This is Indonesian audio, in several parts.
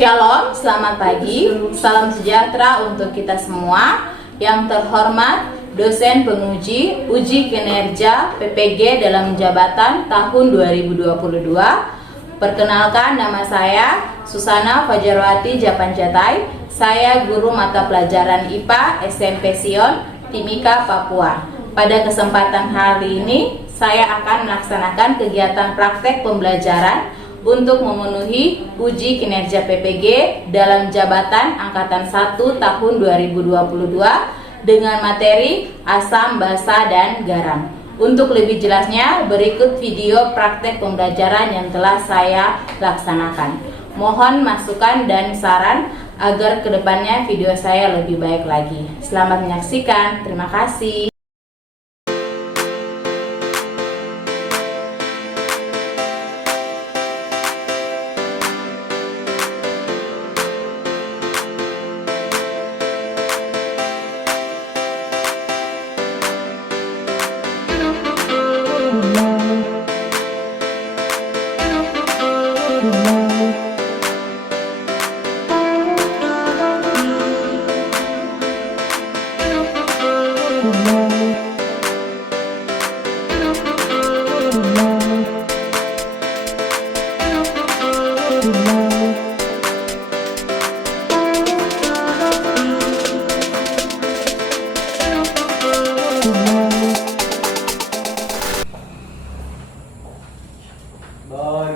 Shalom, selamat pagi, salam sejahtera untuk kita semua. Yang terhormat, dosen penguji uji kinerja PPG dalam jabatan tahun 2022. Perkenalkan, nama saya Susana Fajarwati Japanjatai. Saya guru mata pelajaran IPA SMP Sion, Timika, Papua. Pada kesempatan hari ini, saya akan melaksanakan kegiatan praktek pembelajaran untuk memenuhi uji kinerja PPG dalam jabatan Angkatan 1 tahun 2022 dengan materi asam, basa, dan garam. Untuk lebih jelasnya, berikut video praktek pembelajaran yang telah saya laksanakan. Mohon masukan dan saran agar kedepannya video saya lebih baik lagi. Selamat menyaksikan, terima kasih.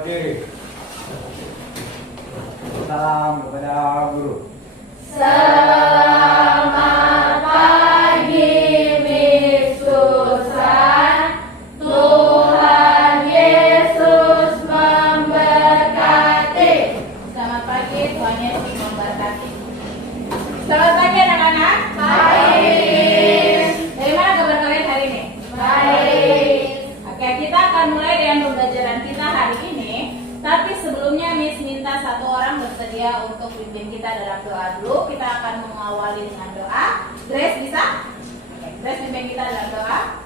Oke. Salam kepada guru. Selamat pagi, Miss Susan. Tuhan Yesus memberkati. Selamat pagi, Tuhan Yesus memberkati. Selamat pagi anak-anak. Baik. Dari mana kabar kalian hari ini? Baik. Oke, kita akan mulai dengan pembelajaran kita hari ini. Tapi sebelumnya Miss minta satu orang bersedia untuk pimpin kita dalam doa dulu. Kita akan mengawali dengan doa. Grace bisa? Oke, Grace pimpin kita dalam doa.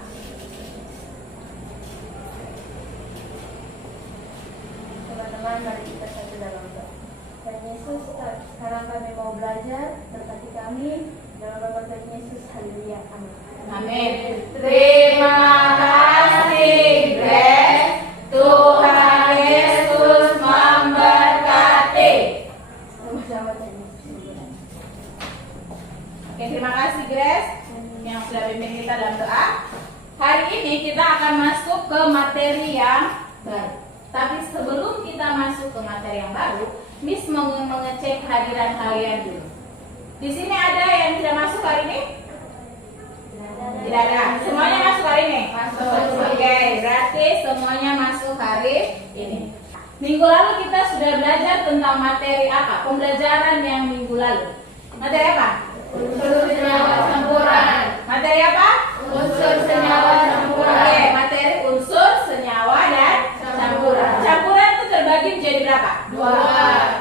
Teman-teman, mari kita satu dalam doa. Tuhan Yesus, sekarang kami mau belajar, berkati kami dalam nama Tuhan Yesus. Haleluya, amin. Amin. Terima kasih Grace. Tuhan Yesus memberkati. Sama-sama Tuhan Yesus. Oke, terima kasih Grace yang sudah pimpin kita dalam doa. Hari ini kita akan masuk ke materi yang baru. Tapi sebelum kita masuk ke materi yang baru, Miss mau mengecek hadiran kalian dulu. Di sini ada yang tidak masuk hari ini? Tidak ada. Semuanya masuk hari ini? Masuk. Oke, berarti semuanya masuk hari ini. Minggu lalu kita sudah belajar tentang materi apa? Pembelajaran yang minggu lalu. Materi apa? Unsur senyawa campuran. Materi apa? Unsur senyawa campuran. Oke, materi unsur, senyawa, dan campuran. Campuran itu terbagi menjadi berapa? Dua.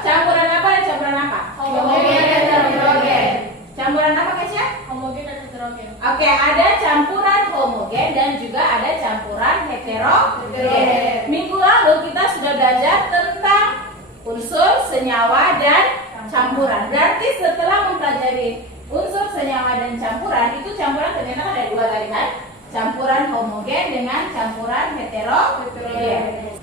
Campuran apa dan campuran apa? Homogen dan heterogen. Campuran apa Kesya? Homogen dan heterogen. Oke, ada campuran homogen dan juga ada campuran heterogen. Minggu lalu kita sudah belajar tentang unsur, senyawa, dan campuran. Berarti setelah mempelajari unsur, senyawa, dan campuran, itu campuran ternyata ada dua tadi kan? Campuran homogen dengan campuran heterogen.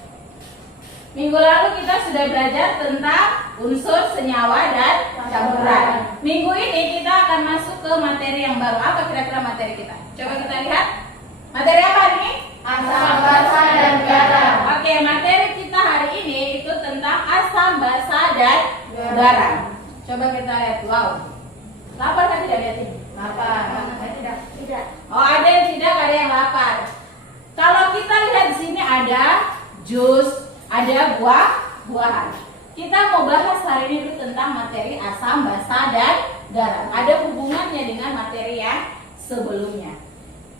Minggu lalu kita sudah belajar tentang unsur, senyawa, dan campuran. Minggu ini kita akan masuk ke materi yang baru. Apa kira-kira materi kita? Coba kita lihat. Materi apa ini? Asam, basa, dan garam. Oke, materi kita hari ini itu tentang asam, basa, dan garam. Coba kita lihat. Wow. Lapar kan tidak lihat ini? Lapar. Tidak. Oh, ada yang tidak, ada yang lapar. Kalau kita lihat di sini ada jus, ada buah-buahan. Kita mau bahas hari ini dulu tentang materi asam, basa, dan garam. Ada hubungannya dengan materi yang sebelumnya.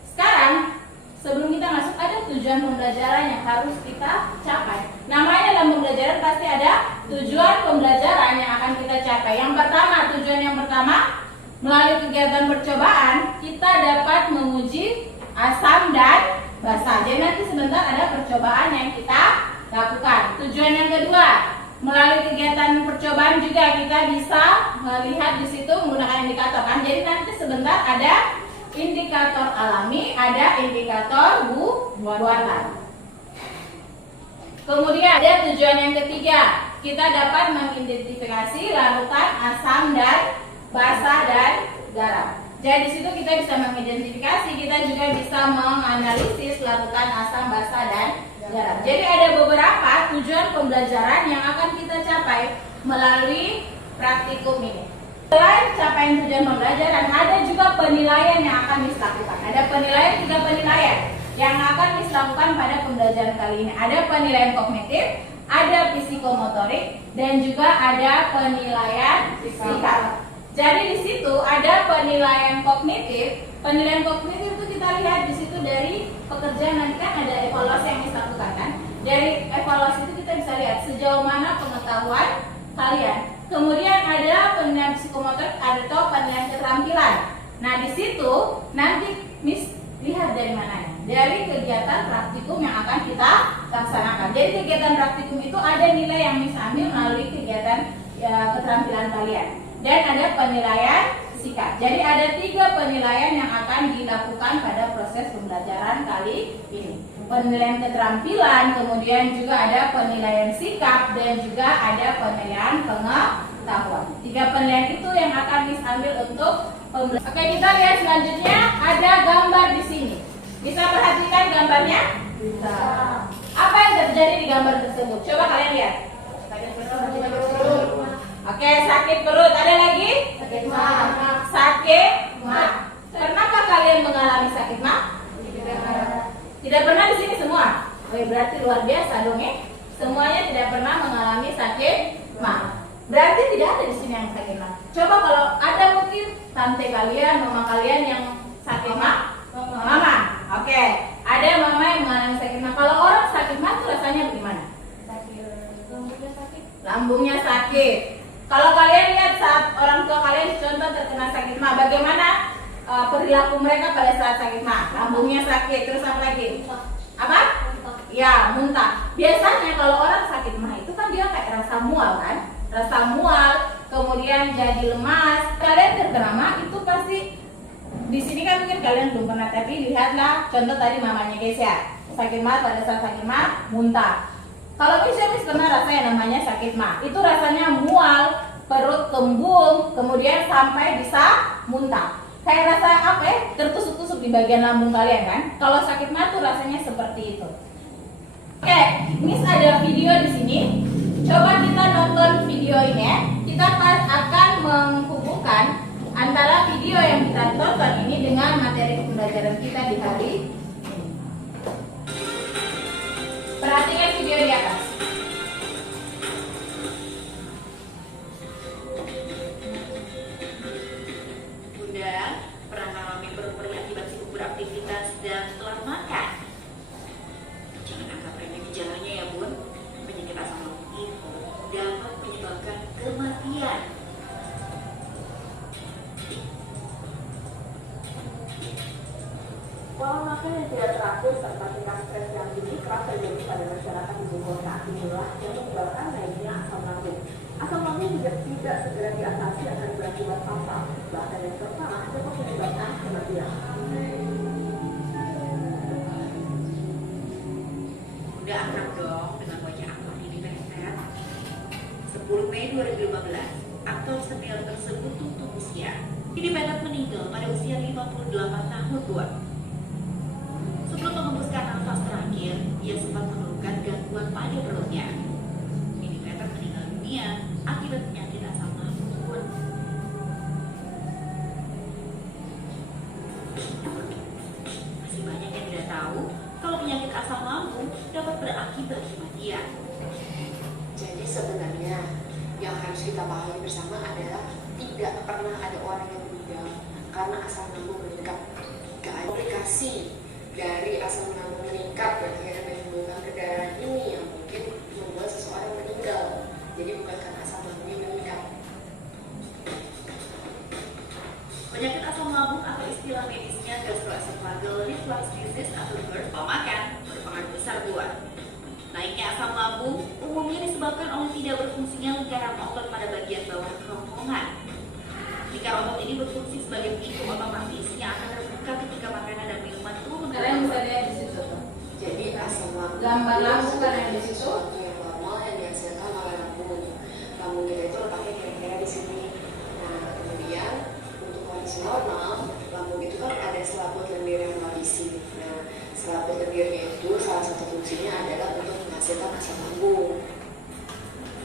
Sekarang, sebelum kita masuk, ada tujuan pembelajaran yang harus kita capai. Namanya dalam pembelajaran pasti ada tujuan pembelajaran yang akan kita capai. Yang pertama, tujuan yang pertama, melalui kegiatan percobaan, kita dapat menguji asam dan basa. Jadi nanti sebentar ada percobaan yang kita lakukan. Tujuan yang kedua, Melalui kegiatan percobaan juga kita bisa melihat di situ menggunakan indikator kan. Jadi nanti sebentar ada indikator alami, ada indikator buatan. Kemudian ada tujuan yang ketiga, kita dapat mengidentifikasi larutan asam dan basa dan garam. Jadi di situ kita bisa mengidentifikasi, kita juga bisa menganalisis larutan asam, basa dan garam. Jadi ada beberapa tujuan pembelajaran yang akan kita capai melalui praktikum ini. Selain capaian tujuan pembelajaran, ada juga penilaian yang akan dilakukan. Ada tiga penilaian yang akan dilakukan pada pembelajaran kali ini. Ada penilaian kognitif, ada psikomotorik, dan juga ada penilaian sikap. Jadi di situ ada penilaian kognitif. Penilaian kognitif itu kita lihat di situ dari pekerjaan, nanti kan ada evaluasi yang dilakukan kan. Dari evaluasi itu kita bisa lihat sejauh mana pengetahuan kalian. Kemudian ada penilaian psikomotorik atau penilaian keterampilan. Nah di situ nanti Miss lihat dari mana? Dari kegiatan praktikum yang akan kita laksanakan. Jadi kegiatan praktikum itu ada nilai yang Miss ambil melalui kegiatan keterampilan kalian. Dan ada penilaian sikap. Jadi ada 3 penilaian yang akan dilakukan pada proses pembelajaran kali ini. Penilaian keterampilan, kemudian juga ada penilaian sikap, dan juga ada penilaian pengetahuan. 3 penilaian itu yang akan diambil untuk pembelajaran. Oke, kita lihat selanjutnya ada gambar di sini. Bisa perhatikan gambarnya? Bisa. Apa yang terjadi di gambar tersebut? Coba kalian lihat. Oke, sakit perut. Ada lagi? Sakit mah. Sakit mah. Pernahkah kalian mengalami sakit mah? Tidak pernah di sini semua. Oke, berarti luar biasa dong ya. Semuanya tidak pernah mengalami sakit mah. Berarti tidak ada di sini yang sakit mah. Coba kalau ada mungkin tante kalian, mama kalian yang sakit mah. Mama. Oke, ada mama yang mengalami sakit mah. Kalau orang sakit mah itu rasanya bagaimana? Lambungnya sakit. Lambungnya sakit. Kalau kalian lihat saat orang tua kalian contoh terkena sakit mah, bagaimana perilaku mereka pada saat sakit mah? Lambungnya sakit, terus apa lagi? Apa? Ya, muntah. Biasanya kalau orang sakit mah itu kan dia kayak rasa mual kan? Rasa mual, kemudian jadi lemas. Kalian terkena mah itu pasti di sini kan mungkin kalian belum pernah, tapi lihatlah contoh tadi mamanya Kesia. Sakit mah pada saat sakit mah muntah. Kalau misalnya pernah rasa yang namanya sakit mah, itu rasanya mual, perut kembung, kemudian sampai bisa muntah. Kayak rasa apa ya? Tertusuk-tusuk di bagian lambung kalian kan? Kalau sakit mah tuh rasanya seperti itu. Oke, Miss ada video di sini. Coba kita nonton video ini ya. Kita akan menghubungkan antara video yang kita tonton ini dengan materi pembelajaran kita di hari ini. Perhatikan video di atas. Bunda, pernah mengalami perut perih akibat sibuk beraktivitas dan telat makan? Jangan anggap remeh gejalanya ya Bun. Penyakit asam lambung itu dapat menyebabkan kematian. Pola makan yang tidak teratur serta tingkat stres yang tinggi kerap terjadi pada masyarakat ibu kota inilah yang menyebabkan naiknya asam lambung. Asam lambung juga tidak segera diatasi akan berakibat fatal, bahkan yang terparah dapat menyebabkan kematian. Udah akrab dong dengan wajah aktor ini Peter. 10 Mei 2015, aktor senior tersebut tutup usia. Ini Peter meninggal pada usia 58 tahun tua. Sebelum mengembuskan nafas terakhir, ia sempat mengeluhkan gangguan pada perutnya. Ini Peter meninggal dunia akibat penyakit asam lambung. Masih banyak yang tidak tahu kalau penyakit asam lambung dapat berakibat kematian. Jadi sebenarnya yang harus kita pahami bersama adalah tidak pernah ada orang yang meninggal karena asam lambung meningkat. Komplikasi dari asam lambung meningkat dan akhirnya menimbulkan perdarahan ini yang mungkin membuat seseorang meninggal. Jadi bukan karena asam lambungnya meningkat. Penyakit asam lambung atau istilah medisnya gastroesophageal reflux disease atau GERD, makan berpengaruh besar buat naiknya asam lambung umumnya disebabkan disebabkan oleh tidak berfungsinya lingkaran otot pada bagian bawah kerongkongan. Lingkaran otot ini berfungsi sebagai pintu otomatis yang akan terbuka ketika makanan dan minuman turun ke Kalian bisa dalam. lihat di situ tuh. Jadi asam lambung Gambar itu lambung kan yang di situ. sesuatu yang normal yang dihasilkan oleh lambung. Lambung kita itu letaknya kira-kira di sini. Nah, kemudian untuk kondisi normal, lambung itu kan ada selaput lendir yang berisi. Nah, selaput lendirnya itu salah satu fungsinya adalah untuk menghasilkan asam lambung.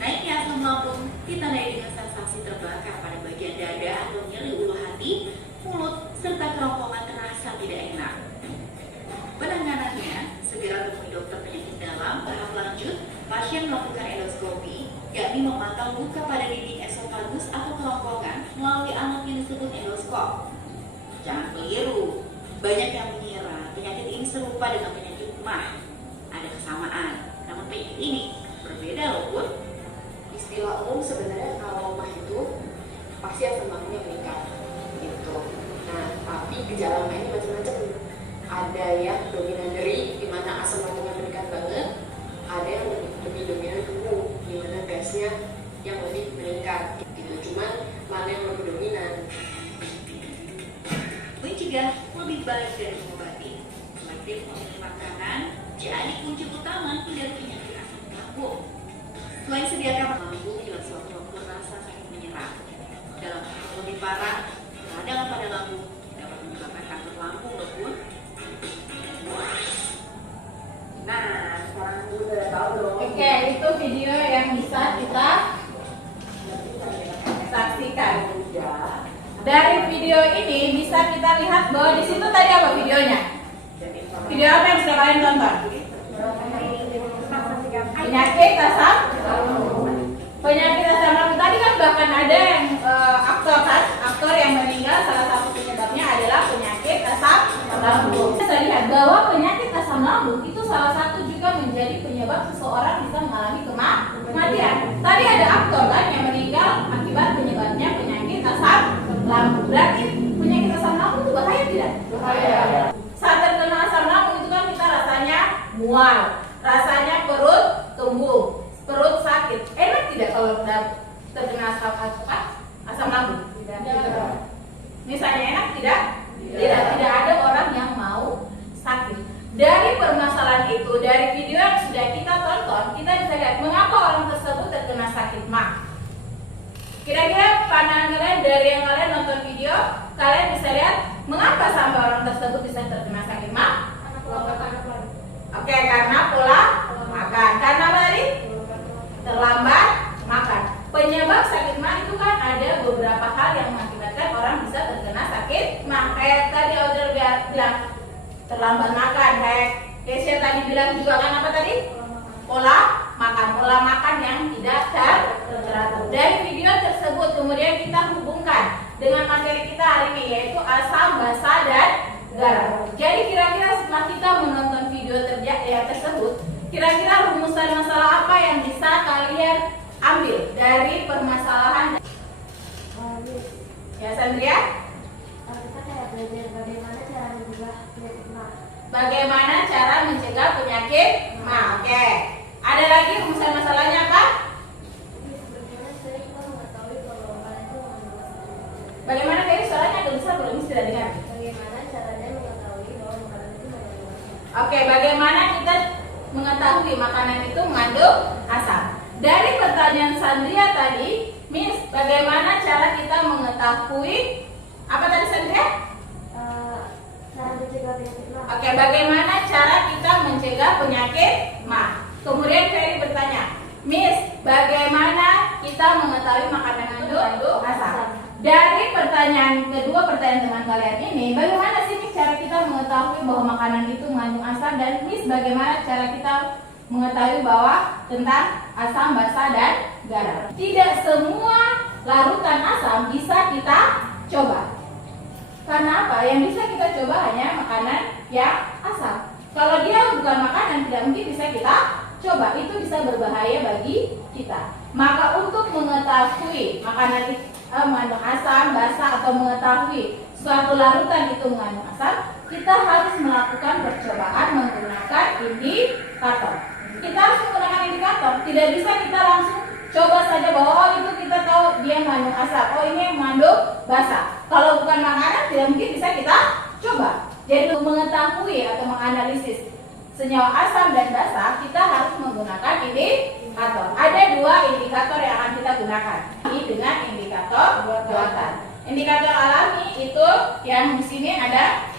Naiknya asam lambung ditandai dengan sensasi terbakar pada bagian dada atau nyeri ulu hati, mulut, serta kerongkongan terasa tidak enak. Penanganannya, segera temui dokter penyakit dalam. Tahap lanjut, pasien melakukan endoskopi, yakni memantau luka pada dinding esofagus atau kerongkongan melalui alat yang disebut endoskop. Jangan keliru, banyak yang mengira penyakit ini serupa dengan penyakit MAH. Ada kesamaan, namun penyakit ini berbeda loh, Bun. Istilah umum sebenarnya kalau mah itu pasti asam lambungnya meningkat gitu. Nah, tapi gejala mah ini macam-macam. Ada yang dominan nyeri, di mana asam lambungnya meningkat banget. Ada yang lebih dominan gemuk, di mana gasnya yang lebih meningkat gitu. Cuman mana yang lebih dominan? Mencegah lebih baik dari mengobati. Selektif memilih makanan jadi kunci utama hindari penyakit asam lambung. Selain sediakan lambung, juga sewaktu-waktu rasa sakit menyerang. Dalam hal lebih parah, radang pada lambung dapat menyebabkan kanker lambung, loh, Bun. Nah, sekarang gue udah tahu dong. Oke, itu video yang bisa kita saksikan. Dari video ini bisa kita lihat bahwa di situ tadi apa videonya? Video apa yang sudah kalian tonton? Penyakit asam lambung. Penyakit asam lambung tadi kan bahkan ada yang aktor yang meninggal, salah satu penyebabnya adalah penyakit asam lambung. Kita lihat bahwa penyakit asam lambung itu salah satu juga menjadi penyebab seseorang bisa mengalami kematian. Tadi ada aktor kan yang meninggal akibat penyebabnya penyakit asam lambung. Berarti penyakit asam lambung itu bahaya tidak? Bahaya. Saat terkena asam lambung itu kan kita rasanya mual, rasanya perut tumbuh, perut sakit. Enak tidak kalau terkena asam lambung? Tidak. Misalnya enak tidak? Tidak. Tidak ada orang yang mau sakit. Dari permasalahan itu, dari video yang sudah kita tonton, kita bisa lihat mengapa orang tersebut terkena sakit MAH. Kira-kira pandangan kalian dari yang kalian nonton video, kalian bisa lihat mengapa sampai orang tersebut bisa terkena sakit MAH? Oke, karena pola makan. Karena apa tadi? Terlambat makan. Penyebab sakit MAH itu kan ada beberapa hal yang mengakibatkan orang bisa terkena sakit MAH. Kayak tadi Audrey bilang terlambat makan. Kayak Kesia tadi bilang juga kan apa tadi? Pola makan yang tidak teratur. Dari video tersebut kemudian kita hubungkan dengan materi kita hari ini, yaitu asam, basa, dan garam. Jadi kira-kira setelah kita menonton video tersebut, kira-kira rumusan masalah apa yang bisa kalian ambil dari permasalahan? Ya, Sandria? Kita kayak belajar bagaimana cara mencegah penyakit MAH. Bagaimana cara mencegah penyakit MAH? Oke. Ada lagi rumusan masalahnya apa? Bagaimana cara kita mengetahui bahwa makanan itu mengandung asam lambung? Bagaimana Ferry? Soalnya agak besar, belum tidak dengar. Bagaimana caranya mengetahui bahwa makanan itu mengandung asam? Oke, bagaimana kita mengetahui makanan itu mengandung asam? Dari pertanyaan Sandria tadi, Miss, bagaimana cara kita mengetahui apa tadi Sandria? Cara mencegah penyakit MAH. Oke, bagaimana cara kita mencegah penyakit MAH? Kemudian Ferry bertanya, Miss, bagaimana kita mengetahui makanan itu mengandung asam? Dari pertanyaan kedua, pertanyaan teman kalian ini, bagaimana sih Miss cara kita mengetahui bahwa makanan itu mengandung asam? Dan Miss, bagaimana cara kita mengetahui bahwa tentang asam, basa, dan garam? Tidak semua larutan asam bisa kita coba. Karena apa? Yang bisa kita coba hanya makanan yang asam. Kalau dia bukan makanan, tidak mungkin bisa kita coba. Itu bisa berbahaya bagi kita. Maka untuk mengetahui makanan itu mengandung asam, basa, atau mengetahui suatu larutan itu mengandung asam, kita harus melakukan percobaan menggunakan indikator. Kita harus menggunakan indikator indikator. Tidak bisa kita langsung coba saja bahwa oh itu kita tahu dia mengandung asam, oh ini yang mengandung basa. Kalau bukan makanan tidak mungkin bisa kita coba. Jadi untuk mengetahui atau menganalisis senyawa asam dan basa, kita harus menggunakan indikator. Ada dua indikator yang akan kita gunakan. Ini dengan indikator buatan. Indikator alami itu yang di sini ada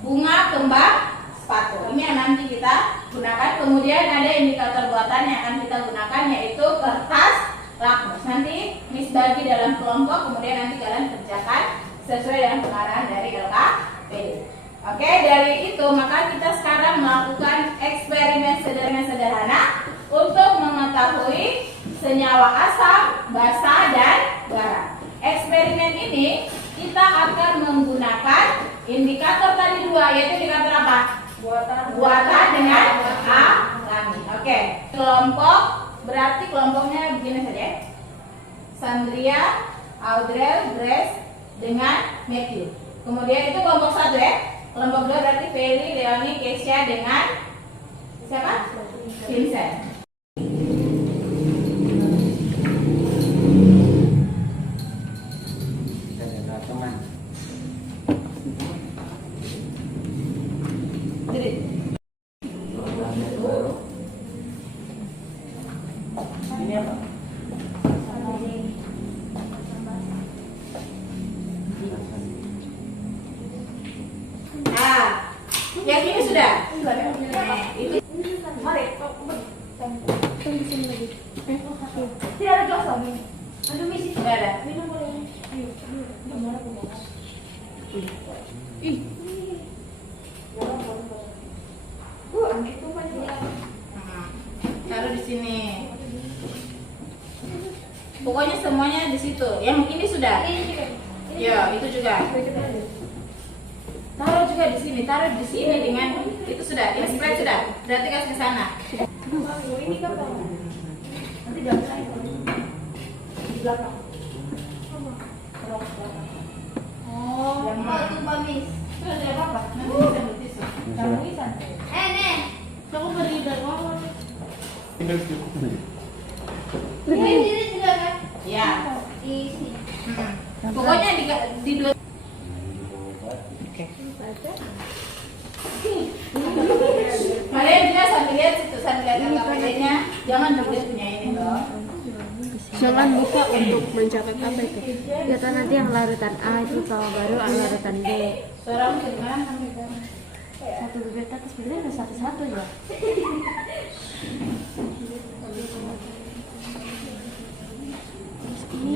bunga kembang sepatu. Ini yang nanti kita gunakan. Kemudian ada indikator buatan yang akan kita gunakan, yaitu kertas lakmus. Nanti Miss bagi dalam kelompok, kemudian nanti kalian kerjakan sesuai dengan pengarahan dari LKPD. Oke, dari itu maka kita sekarang melakukan eksperimen sederhana untuk mengetahui senyawa asam, basa, dan garam. Eksperimen ini kita akan menggunakan indikator tadi dua, yaitu indikator apa? Buatan dengan alami. Oke, kelompok berarti kelompoknya begini saja. Sandria, Audrey, Grace dengan Matthew. Kemudian itu kelompok satu ya. Kelompok dua berarti Feli, Leonie, Keisha dengan siapa? Vincent. Teman. Ini apa? Ah, yang ini sudah. Itu mari. Tidak ada gelas lagi. Aduh, misi. Sudah ada. Minum boleh. Taruh di sini. Pokoknya semuanya di situ. Yang ini sudah. Ya, itu juga. Taruh juga di sini. Taruh di sini dengan itu sudah. Ini spray sudah. Berarti kasih ke sana. Ini kapan? Nanti jangan saya. Di belakang. Oh, itu pamis. Sudah tidak apa-apa. Nanti bisa ambil tisu. Kamu ini santai. Nen, kamu beri dari mama. Ini juga kan? Ya. Di sini. Pokoknya di dua. Kalian juga sambil lihat situ, sambil lihat LKPD-nya. Jangan dulu punya ini loh. Jangan buka untuk mencatat apa itu. Data nanti yang larutan A itu kalau baru larutan B. Suara musik mana sampai ke? Satu bibir atas bibir ada satu-satu ya.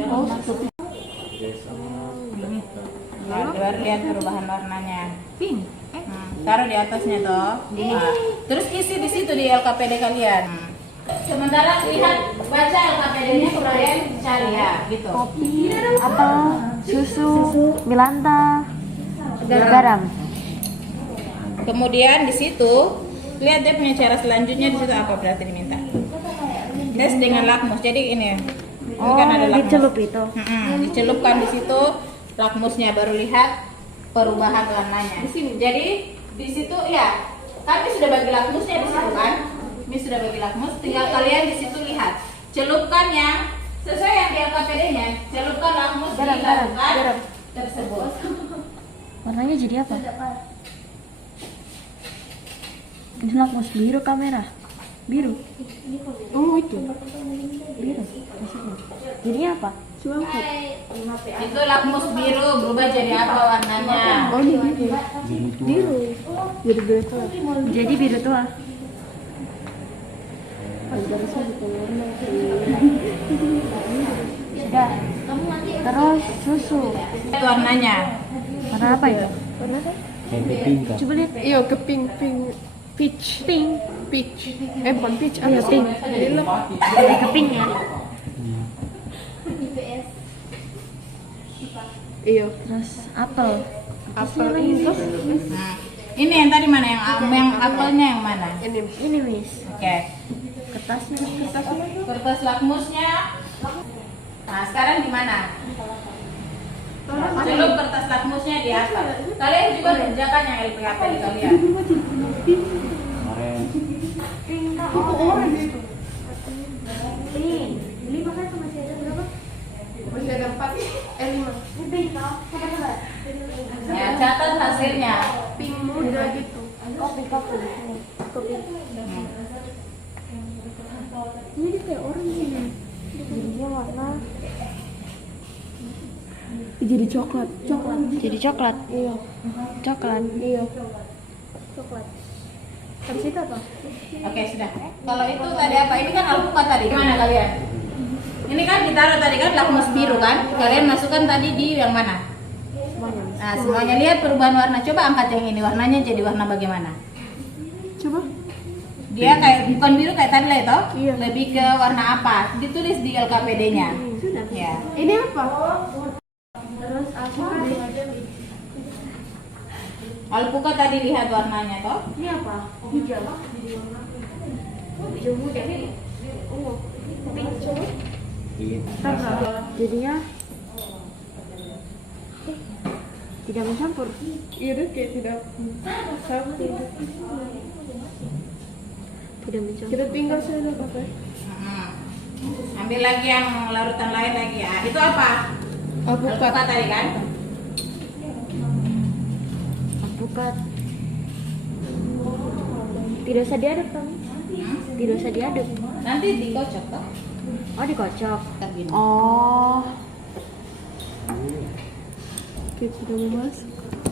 Oh, satu. Baru lihat perubahan warnanya. Pink. Taruh di atasnya toh. Nah, terus isi di situ di LKPD kalian. Sementara lihat baca LKPD-nya kalian cari ya, gitu. Kopi, apel, susu, milanta, garam. Kemudian di situ lihat dia punya cara selanjutnya di situ apa berarti diminta. Tes dengan lakmus. Jadi ini ya. Ini Oh, kan ada lakmus. dicelup itu. Dicelupkan di situ lakmusnya, baru lihat perubahan warnanya. Di sini. Jadi di situ ya, kami sudah bagi lakmusnya di situ kan. Ini sudah bagi lakmus, tinggal kalian di situ lihat. Celupkan yang sesuai yang di LKPD-nya. Celupkan lakmus di larutan tersebut. Warnanya jadi apa? Ini lakmus biru kamera. Biru. Oh itu. Biru. Maksudnya. Jadi apa? Itu lakmus biru berubah jadi apa warnanya? Oh ini biru. Biru. Jadi biru tua. Jadi biru tua. Sudah. Terus susu. Itu warnanya. Warna apa itu? Coba lihat. Iya, ke pink peach. Peach. Bukan peach, apa Iya, sih? pink. Lilep. Ke pink ya. IPS. Iya. Terus apel. Apel ini. Nah, ini yang tadi mana yang apelnya yang mana? Ini Miss. Oke. Kertasnya. Kertas lakmusnya. Nah, sekarang di mana? Celup kertas lakmusnya di atas. Kalian juga kerjakan yang LPHP di kalian. Kemarin. hasilnya. Pink muda gitu. Kopi nih. Kopi. Ini kayak orang ini. Jadinya warna Jadi coklat. jadi coklat. Iya. Coklat. Iya. Coklat. Habis itu apa? Oke, sudah. Kalau itu tadi apa? Ini kan alpukat tadi. Gimana kalian? Ini kan ditaruh tadi kan lakmus biru kan? Kalian masukkan tadi di yang mana? Semuanya. Nah, semuanya lihat perubahan warna. Coba angkat yang ini, warnanya jadi warna bagaimana? Coba. Dia kayak bukan biru kayak tadi lah itu. Iya. Lebih ke warna apa? Ditulis di LKPD-nya. Ya. Ini apa? Terus apa? Alpukat tadi lihat warnanya toh? Ini apa? Hijau. Hijau muda. Ungu. Pink. Iya. Jadinya tidak mencampur. Iya deh, kayak tidak sama. Tidak mencampur. Kita tinggal saya apa? Ambil lagi yang larutan lain lagi ya. Itu apa? Alpukat tadi kan? Alpukat. Tidak usah diaduk kan? Tidak usah diaduk. Nanti dikocok toh? Oh, dikocok. Ntar gini. Oh, Oke, sudah mau masuk.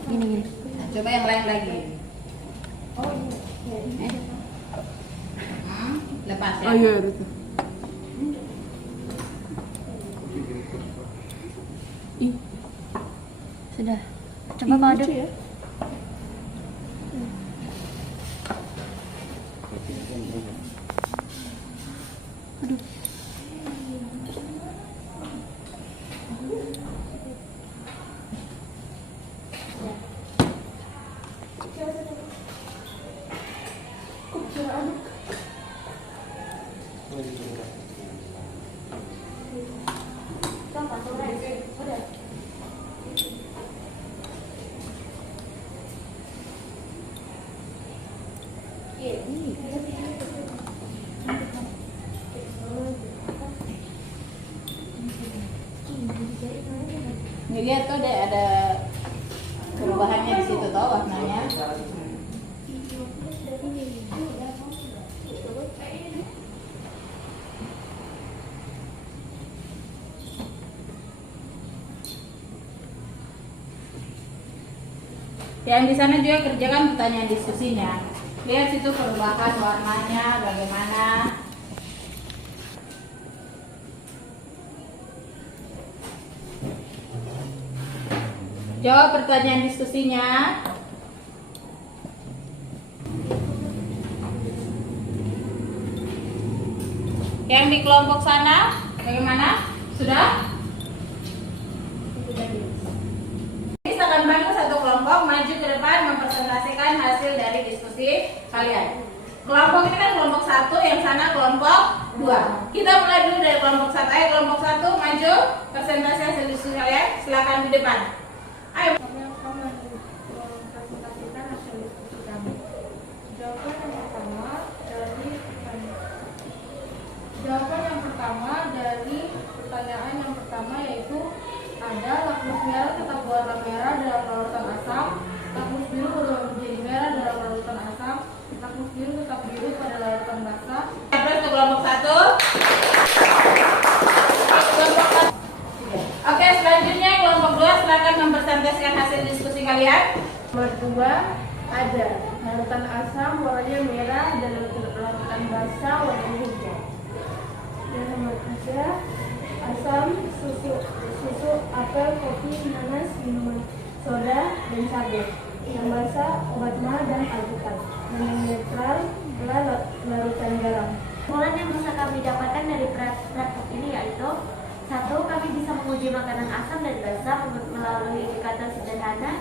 gini. Nah, coba yang lain lagi. Lepas ya. Oh iya, itu. Ih, Sudah. Coba kau aduk. lucu ya. Nih, lihat tuh ada perubahannya di situ toh warnanya. Yang di sana juga kerjakan pertanyaan diskusinya. Lihat situ perubahan warnanya bagaimana. Jawab pertanyaan diskusinya. Yang di kelompok sana bagaimana? Sudah? Silakan bantu satu kelompok maju ke depan mempresentasikan hasil dari diskusi kalian. Kelompok ini kan kelompok 1, yang sana kelompok 2. Kita mulai dulu dari kelompok 1. Ayo kelompok 1 maju presentasi hasil diskusi kalian. Silakan di depan. Ayo. Presentasikan hasil diskusi kami. Jawaban yang pertama dari pertanyaan yang pertama yaitu ada lakmus merah tetap warna merah dalam larutan asam, lakmus biru berubah menjadi merah dalam larutan asam, lakmus biru tetap biru pada larutan basah. Terus ke kelompok 1. Oke, selanjutnya kelompok 2 silakan mempresentasikan hasil diskusi kalian. Nomor 2 ada larutan asam warnanya merah dan larutan basah warnanya hijau. Dan nomor 3 asam, susu, apel, kopi, nanas, minuman soda, dan sabun. Yang basah obat mah dan alpukat. Dan yang netral adalah larutan garam. Kesimpulan yang bisa kami dapatkan dari praktek ini yaitu 1. Kami bisa menguji makanan asam dan basah melalui indikator sederhana,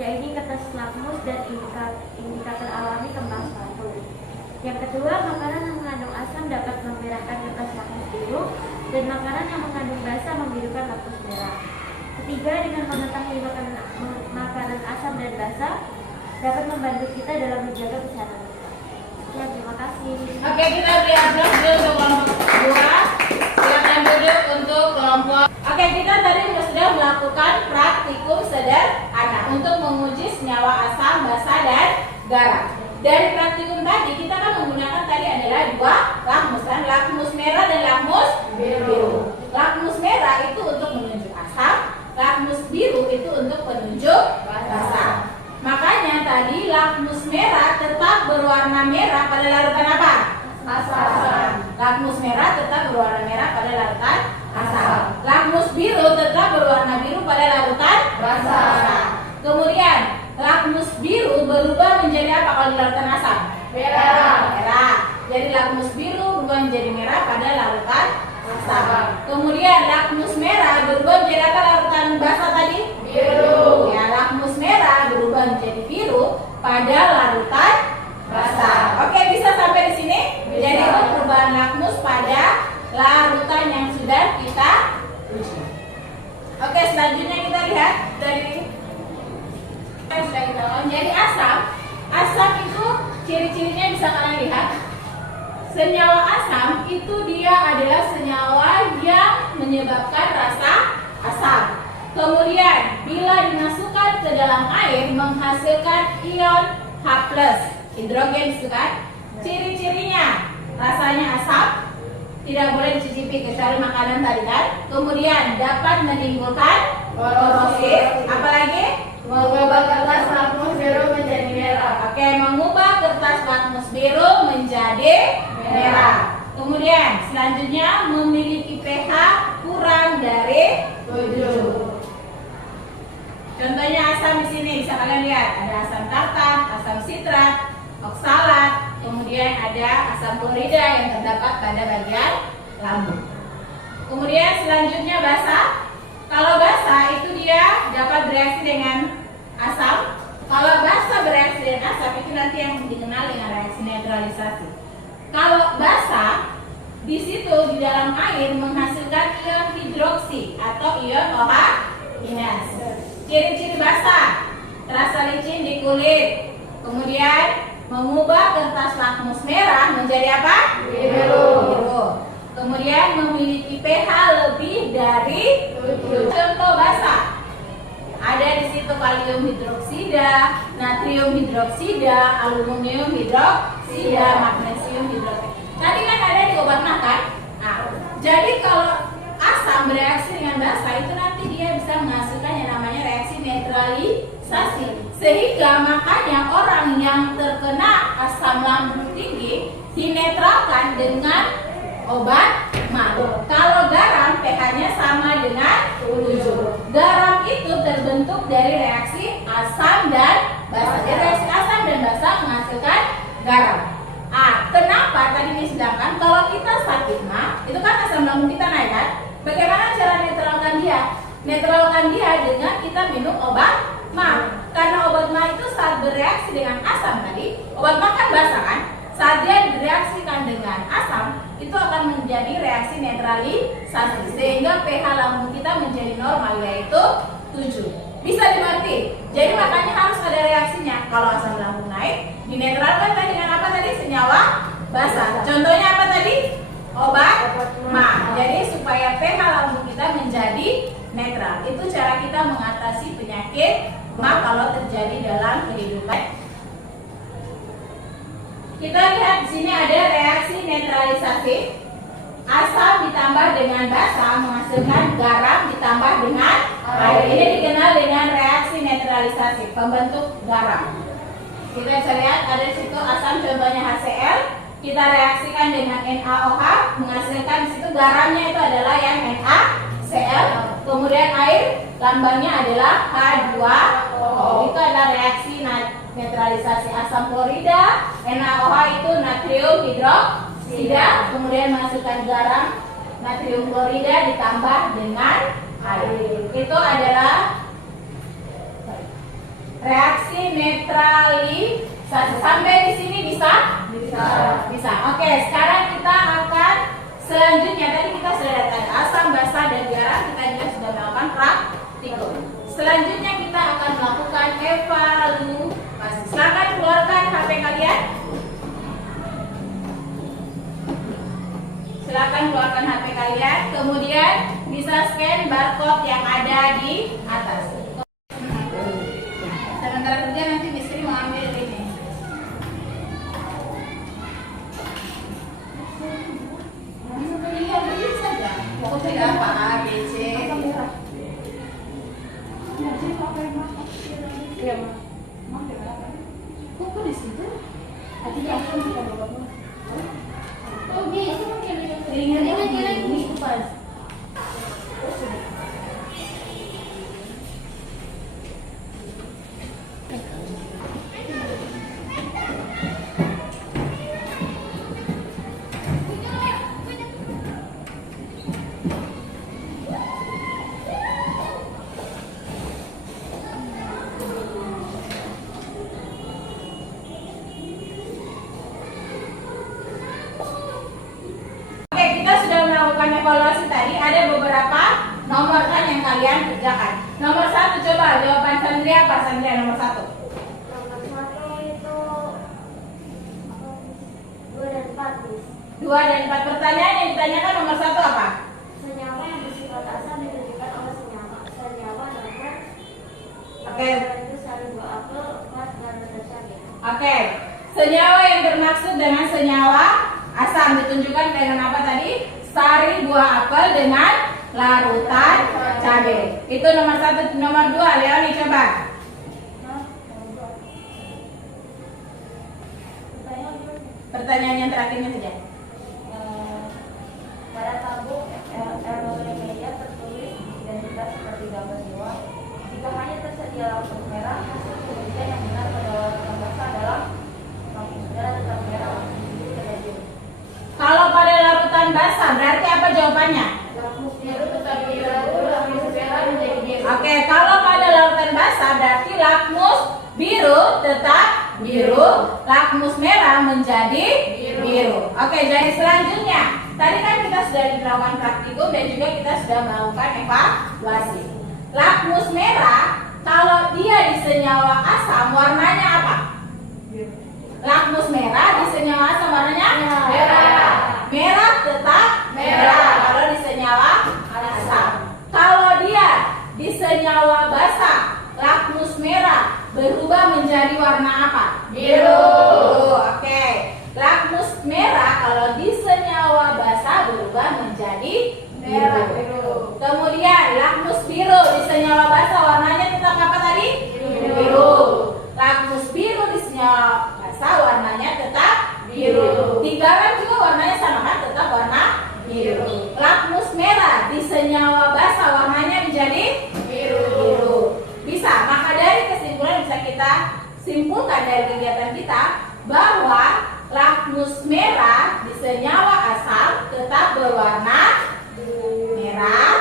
yaitu kertas lakmus dan indikator alami kembang batu. Yang kedua, makanan yang mengandung asam dapat memerahkan kertas lakmus biru dan makanan yang mengandung basah membirukan lakmus merah. Ketiga, dengan mengetahui makanan asam dan basah dapat membantu kita dalam menjaga kesehatan kita. Ya, terima kasih. Oke, kita beri aplaus dulu untuk kelompok 2. Silakan duduk untuk kelompok. Oke, kita tadi sudah melakukan praktikum sederhana untuk menguji senyawa asam, basa, dan garam. Dari praktikum tadi kita kan menggunakan tadi adalah dua lakmus, kan? Lakmus merah dan lakmus biru. Lakmus merah itu untuk menunjuk asam, lakmus biru itu untuk penunjuk basa. Makanya tadi lakmus merah tetap berwarna merah pada larutan apa? Asam. Lakmus merah tetap berwarna merah pada larutan asam. Lakmus biru tetap berwarna biru pada larutan basa. Kemudian lakmus biru berubah menjadi apa kalau di larutan asam? Merah. Merah. Jadi lakmus biru berubah menjadi merah pada larutan asam. Kemudian lakmus merah berubah menjadi apa larutan basa tadi? Biru. Ya, lakmus merah berubah menjadi biru pada larutan basa. Oke, bisa sampai di sini? Jadi itu perubahan lakmus pada larutan yang sudah kita uji. Oke, selanjutnya kita lihat dari yang sudah kita lakukan. Jadi asam itu ciri-cirinya bisa kalian lihat. Senyawa asam itu dia adalah senyawa yang menyebabkan rasa asam. Kemudian bila dimasukkan ke dalam air menghasilkan ion H+, hidrogen itu kan. Ciri-cirinya rasanya asam, tidak boleh dicicipi kecuali makanan tadi kan. Kemudian dapat menimbulkan korosif, apalagi mengubah kertas lakmus biru menjadi merah. Oke, mengubah kertas lakmus biru menjadi merah. Kemudian selanjutnya memiliki pH kurang dari 7. Contohnya asam di sini bisa kalian lihat, ada asam tartar, asam sitrat, oksalat, kemudian ada asam klorida yang terdapat pada bagian lambung. Kemudian selanjutnya basa. Kalau basa itu dia dapat bereaksi dengan asam. Kalau basa bereaksi dengan asam itu nanti yang dikenal dengan reaksi neutralisasi. Kalau basa di situ di dalam air menghasilkan ion hidroksi atau ion OH minus. Ciri-ciri basa, terasa licin di kulit, kemudian mengubah kertas lakmus merah menjadi apa? Biru. Kemudian memiliki pH lebih dari 7. Contoh basa, ada di situ kalium hidroksida, natrium hidroksida, aluminium hidroksida, magnesium hidroksida. Tadi kan ada di obat makan. Nah, jadi kalau asam bereaksi dengan basa itu nanti dia bisa menghasilkan yang namanya reaksi neutralisasi. Sehingga makanya orang yang terkena asam lambung tinggi dinetralkan dengan obat mah. Kalau garam pH-nya sama dengan 7. Garam itu terbentuk dari reaksi asam dan basa. Jadi reaksi asam dan basa menghasilkan garam. Kenapa tadi disedangkan kalau kita sakit mah, itu kan asam lambung kita naik kan? Bagaimana cara netralkan dia? Netralkan dia dengan kita minum obat mah. Karena obat mah itu saat bereaksi dengan asam tadi, obat mah kan basa kan? Saat dia direaksikan dengan asam, itu akan menjadi reaksi neutralisasi sehingga pH lambung kita menjadi normal yaitu 7. Bisa dimengerti? Jadi makanya harus ada reaksinya. Kalau asam lambung naik, dinetralkan tadi dengan apa tadi? Senyawa basa. Contohnya apa tadi? Obat mah. Jadi supaya pH lambung kita menjadi netral. Itu cara kita mengatasi penyakit mah kalau terjadi dalam kehidupan. Kita lihat di sini ada reaksi neutralisasi. Asam ditambah dengan basa menghasilkan garam ditambah dengan air. Ini dikenal dengan reaksi neutralisasi, pembentuk garam. Kita bisa lihat ada di situ asam contohnya HCl. Kita reaksikan dengan NaOH menghasilkan di situ garamnya itu adalah yang NaCl. Kemudian air lambangnya adalah H2O. Itu adalah reaksi neutralisasi asam klorida. NaOH itu natrium hidroksida. Kemudian menghasilkan garam natrium klorida ditambah dengan air. Itu adalah reaksi neutralisasi. Sampai di sini bisa? Bisa. Oke, sekarang kita akan selanjutnya tadi kita sudah lihat asam, basa, dan garam. Kita juga sudah melakukan praktikum. Selanjutnya kita akan melakukan evaluasi. Silakan keluarkan HP kalian. silakan keluarkan HP kalian, kemudian bisa scan barcode yang ada di atas. Sementara kerja nanti Miss Tri mau ambil ini. Iya, saja. Mau tidak apa A, B, C. Kok di situ? Hatinya aku bukan bawa. Oh, itu mungkin ringan-ringan ini pas. Evaluasi tadi ada beberapa nomor kan yang kalian kerjakan. Nomor 1 coba jawaban Sandria apa? Sandria nomor 1. Nomor 1 itu 2 dan 4, Miss. 2 dan 4. Pertanyaan yang ditanyakan nomor 1 apa? Senyawa yang bersifat asam ditunjukkan oleh senyawa nomor Oke. itu sari buah apel 4 dan cabai. Oke. Senyawa yang bermaksud dengan senyawa asam ditunjukkan dengan apa tadi? Sari buah apel dengan larutan cabai. Itu nomor 1. Nomor 2, Leoni coba. Pertanyaan yang terakhirnya saja. Pada tabung ROW media tertulis identitas seperti gambar jiwa. Jika hanya tersedia larutan merah, hasil penelitian yang benar pada larutan basah adalah lampu merah tetap merah, lampu biru tetap biru. Kalau pada larutan basah berarti apa jawabannya? Lampu biru tetap biru, lampu merah menjadi biru. Oke, kalau pada larutan basah berarti lakmus biru tetap biru, lakmus merah menjadi biru. Oke, jadi selanjutnya tadi kan kita sudah melakukan praktikum dan juga kita sudah melakukan evaluasi. Lakmus merah kalau dia di senyawa asam warnanya apa? Lakmus merah di senyawa asam warnanya merah. Merah tetap merah kalau di senyawa asam. Kalau dia di senyawa basah, lakmus merah berubah menjadi warna apa? Biru. Oke. Lakmus merah kalau di senyawa basah berubah menjadi biru. Kemudian lakmus biru di senyawa basah warnanya tetap apa tadi? Biru. Lakmus biru di senyawa basah warnanya tetap biru. Tinggalan juga warnanya sama kan? Tetap warna biru. Lakmus merah di senyawa basah warnanya menjadi biru. Bisa. Maka dari kesimpulan bisa kita simpulkan dari kegiatan kita bahwa lakmus merah di senyawa asam tetap berwarna merah.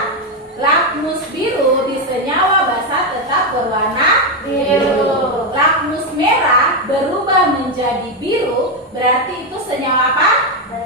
Lakmus biru di senyawa basah tetap berwarna biru. Lakmus merah berubah menjadi biru, berarti itu senyawa apa?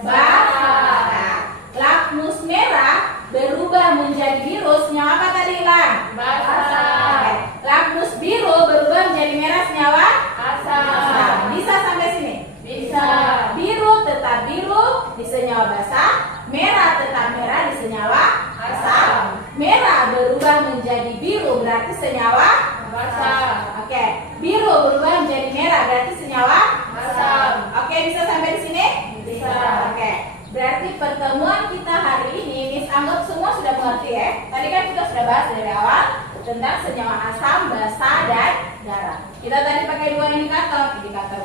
Basah. Lakmus merah berubah menjadi biru, senyawa apa tadi Lan? Basah. Lakmus biru berubah menjadi merah, senyawa asam. Bisa sampai sini? Bisa. Biru tetap biru di senyawa basah, merah tetap merah di senyawa asam. Merah berubah menjadi biru berarti senyawa basah. Oke, biru berubah menjadi merah berarti senyawa asam. Oke, bisa sampai di sini? Bisa. Oke. Berarti pertemuan kita hari ini, Miss anggap semua sudah mengerti ya. Tadi kan kita sudah bahas dari awal tentang senyawa asam, basah, dan garam. Kita tadi pakai 2 indikator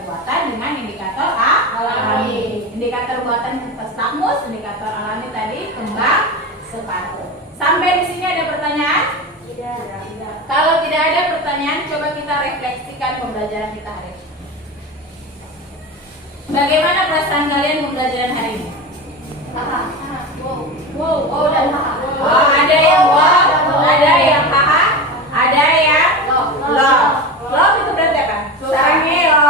buatan dengan indikator alami. Indikator buatan kertas lakmus, indikator alami tadi kembang sepatu. Sampai di sini ada pertanyaan? Tidak. Kalau tidak ada pertanyaan, coba kita refleksikan pembelajaran kita hari ini. Bagaimana perasaan kalian pembelajaran hari ini? Wow dan haha. Oh, ada yang wow, ada yang haha, ada yang love. Love itu berarti apa? Sarangeo.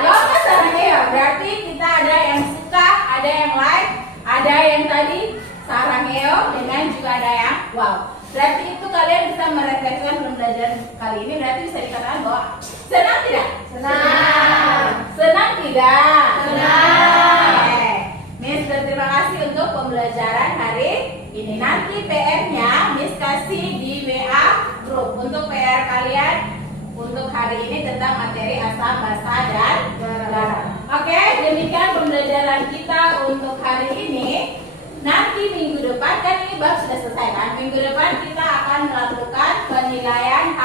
Love kan sarangeo. Berarti kita ada yang suka, ada yang like, ada yang tadi sarangeo, dengan juga ada yang wow. Berarti itu kalian bisa merefleksikan pembelajaran kali ini. Berarti bisa dikatakan bahwa senang tidak? Senang. Senang tidak? Senang. Miss Nih, nanti PR-nya Miss kasih di WA grup untuk PR kalian untuk hari ini tentang materi asam, basa, dan garam. Oke, demikian pembelajaran kita untuk hari ini. Nanti minggu depan, kan ini bab sudah selesai kan? Minggu depan kita akan melakukan penilaian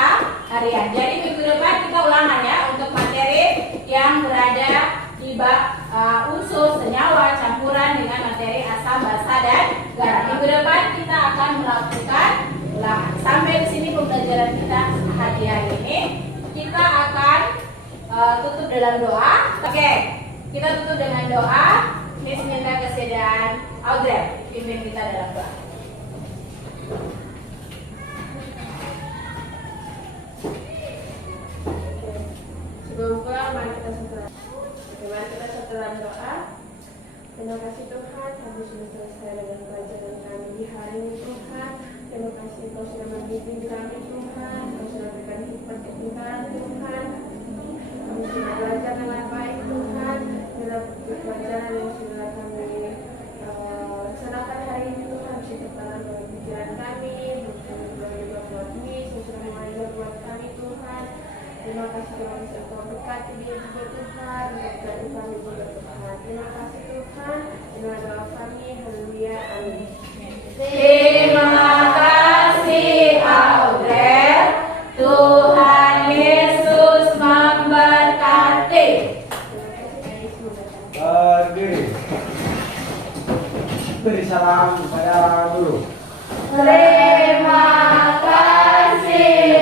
harian. Jadi minggu depan kita ulangan ya untuk materi yang berada di bab unsur senyawa campuran dengan materi asam, basa, dan garam. Minggu depan kita akan melakukan ulangan. Sampai di sini pembelajaran kita hari ini. Kita akan tutup dalam doa. Oke, kita tutup dengan doa. Miss minta kesediaan Audrey pimpin kita dalam doa. Sebelum pulang, mari kita setelah doa. Terima kasih Tuhan, kami sudah selesai dengan pelajaran kami di hari ini Tuhan. Terima kasih Kau sudah membimbing kami Tuhan, Kau sudah berikan hikmat kebenaran Tuhan. Kami sudah belajar dengan baik Tuhan. Dalam pelajaran yang sudah kami laksanakan hari ini Tuhan, ciptakan dalam pikiran kami, juga buat Miss yang sudah mengajar buat kami Tuhan. Terima kasih Tuhan, Kau berkati dia juga Tuhan, berkati kami juga Tuhan. Terima kasih Tuhan, dengan doa kami, haleluya, amin. Terima kasih Audrey. Tuhan Yesus memberkati. Pergi. Beri salam kepada guru. Terima kasih